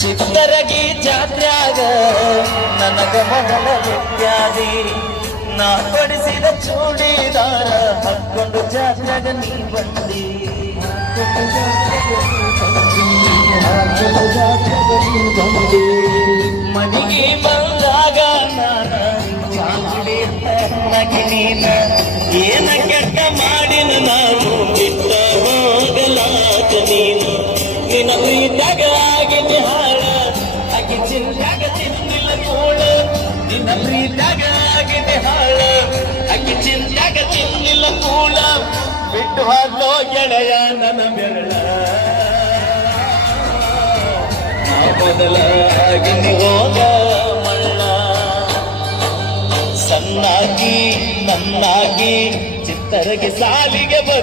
ಚಿತ್ತರಗಿ ಜಾತ್ಯಾಗ ನನಗ ಮೊದಲ ಇತ್ಯಾದಿ ನಾ ಕೊಡಿಸಿದ ಚೂಡಿದಾರ ಹಾಕೊಂಡು ಜಾತ್ಯಾಗ ನೀ ಬಂದಿ. ಮನೆಗೆ ಬಂದಾಗ ನಾನು ನೀನ. ಏನ ಕೆಟ್ಟ ಮಾಡಿನ ನಾನು ಬಿಟ್ಟ ಹೋಗಲಾಗ ನೀನು. ನಿನ್ನ ಪ್ರೀತಗ ನಿನ್ನ ಪ್ರೀತ್ಯಾಗ ಆಗಿದೆ ಹಾಳ. ಆಗಿ ಚಿಂತ್ಯಾಗ ತಿನ್ನಿಲ್ಲ ಕೂಳ ಬಿಟ್ಟು ಹಾಕೋ ಗೆಳೆಯ ನನ್ನ ಬೆರಳ. ಬದಲಾಗಿ ಹೋದ ಮಳ್ಳ ಸಣ್ಣಾಗಿ, ನನ್ನಾಗಿ, ಚಿತ್ತರಗೆ ಸಾಲಿಗೆ ಬ